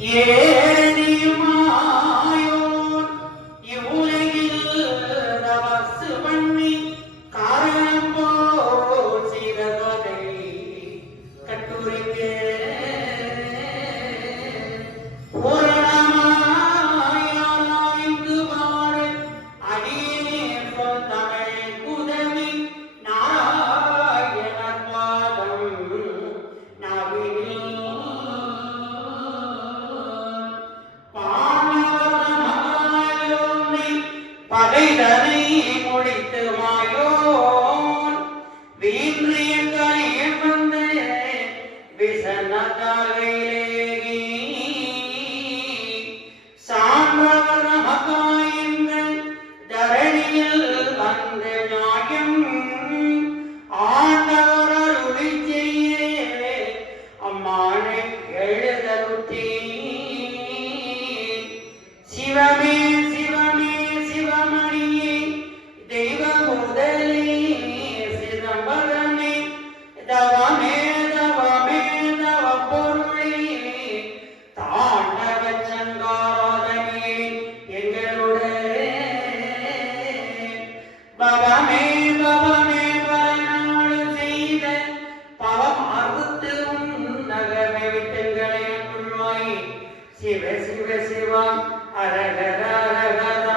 ஏறி மாயோர் இவ்வுலகில் தவசு பண்ணி காரணம் போல் செய்த கதை கட்டுரைக்கே பகைதனை முடித்து மாயோன் வீற்றியங்களை வந்து விசனத்தாலேகி சான்றவர் நமக்காயின்ற தரணியில் வந்து நியாயம் ஆண்டவர் அருளி செய்ய அம்மானை எழுதலுத்தே சிவமே பவமே பவமே பலநாள் செய்த பவம் அறுத்து நகமை விட்டங்களை உள்வாய் சிவ சிவ சிவம் அரகர அரகர